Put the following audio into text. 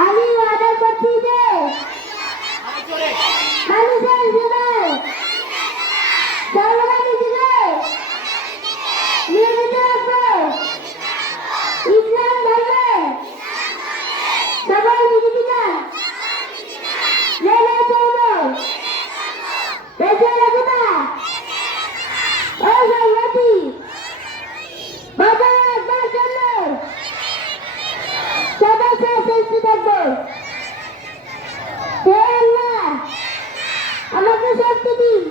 আমি ওয়াদা করছি যে মানুষের কাছে এসেছি থাকব হে আল্লাহ আমাকে শক্তি দিন।